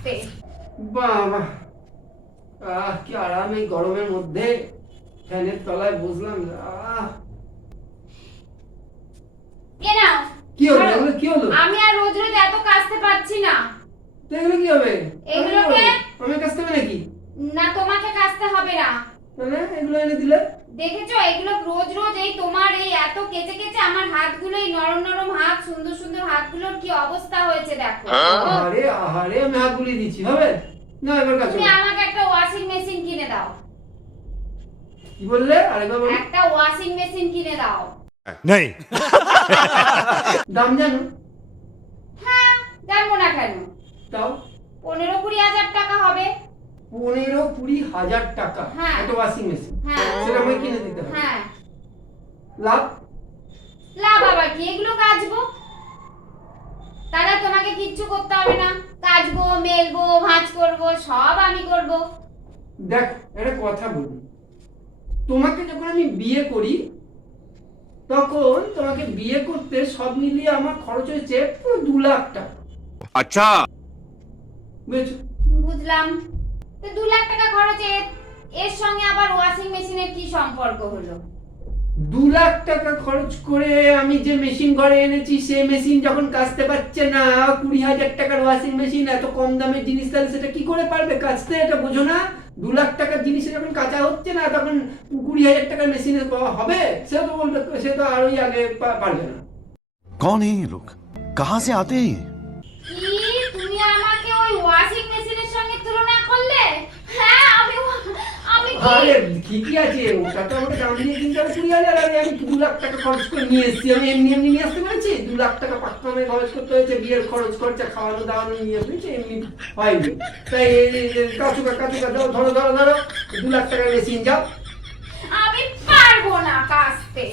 কাচতে। বাবা, কি আরাম এই গরমের মধ্যে ফ্যানের তলায় বসলাম। এ নাও। কি হলো এগুলো? কি হলো? আমি আর রোজ রোজ এত কাচতে পারছি না। তো এগুলো কি হবে? এগুলোকে আমি কাচতে হবে নাকি? না, তোমাকে কাচতে হবে না। মানে এগুলো এনে দিলে? দেখেছো, এগুলো রোজ রোজ এই তোমার এই এত কেচে কেচে আমার হাতগুলো, এই নরম নরম হাত, সুন্দর সুন্দর হাতগুলোর কি অবস্থা হয়েছে দেখো। আরে আহারে, আমি হাত বুলিয়ে দিচ্ছি, হবে না? এবার কাচো। তুমি আমাকে একটা ওয়াশিং মেশিন কিনে দাও। কি বললে? আরেকবার বলো। একটা ওয়াশিং মেশিন কিনে দাও। नहीं। দাম জানো? হ্যাঁ, জানবো না কেন। তাও 15-20 হাজার টাকা হবে। 15-20 হাজার টাকা হ্যাঁ। একটা ওয়াশিং মেশিন? হ্যাঁ। সেটা আমাকে কিনে দিতে হবে। হ্যাঁ। লাভ? লাভ আবার কি? এগুলো কাচবো, তারা তোমাকে কিচ্ছু করতে হবে না। কাচবো, মেলবো, ভাঁজ করবো, সব আমি করবো। দেখ, একটা কথা বলি, তোমাকে যখন আমি বিয়ে করি তখন তোমাকে বিয়ে করতে সব মিলিয়ে আমার খরচ হয়েছে পুরো 2 লাখ টাকা। अच्छा। বুঝেছো? বুঝলাম। তো 2 লাখ টাকা খরচে এর সঙ্গে আবার ওয়াশিং মেশিনের কি সম্পর্ক হলো? 2 লাখ টাকা খরচ করে আমি যে মেশিন ঘরে এনেছি, সেই মেশিন যখন কাচতে পারছে না, 20,000 টাকার ওয়াশিং মেশিন এত কম দামের জিনিস, তাহলে সেটা কি করে পারবে কাচতে? এটা বোঝো না? 2 লাখ টাকার জিনিসে যখন কাঁচা হচ্ছে না, তখন 20,000 টাকার মেশিনে হবে? সে তো বলবে, সে তো আরোই আগে পারবে না। कौन है ये लोग? कहाँ से आते हैं ये? কি, তুমি আমাকে ওই ওয়াশিং মেশিনের সঙ্গে তুলনা করলে? হ্যাঁ, আমি কি আরে ঠিকই আছে, ওটা তো আমাকে দাম দিয়ে কিনতে হবে 20,000, আরে আমি 2 লাখ টাকা খরচ করে নিয়ে এসেছি। আমি এমনি এমনি নিয়ে আসতে পেরেছি? 2 লাখ টাকা পাকনামে খরচ করতে হয়েছে, বিয়ের খরচ খরচা, খাওয়ানো দাওয়ানো নিয়ে এসেছি, এমনি হয়নি। তাই কাচুকা ধরো ধরো ধরো ধরো, 2 লাখ টাকার মেশিন যাও। আমি পারবো না কাচতে।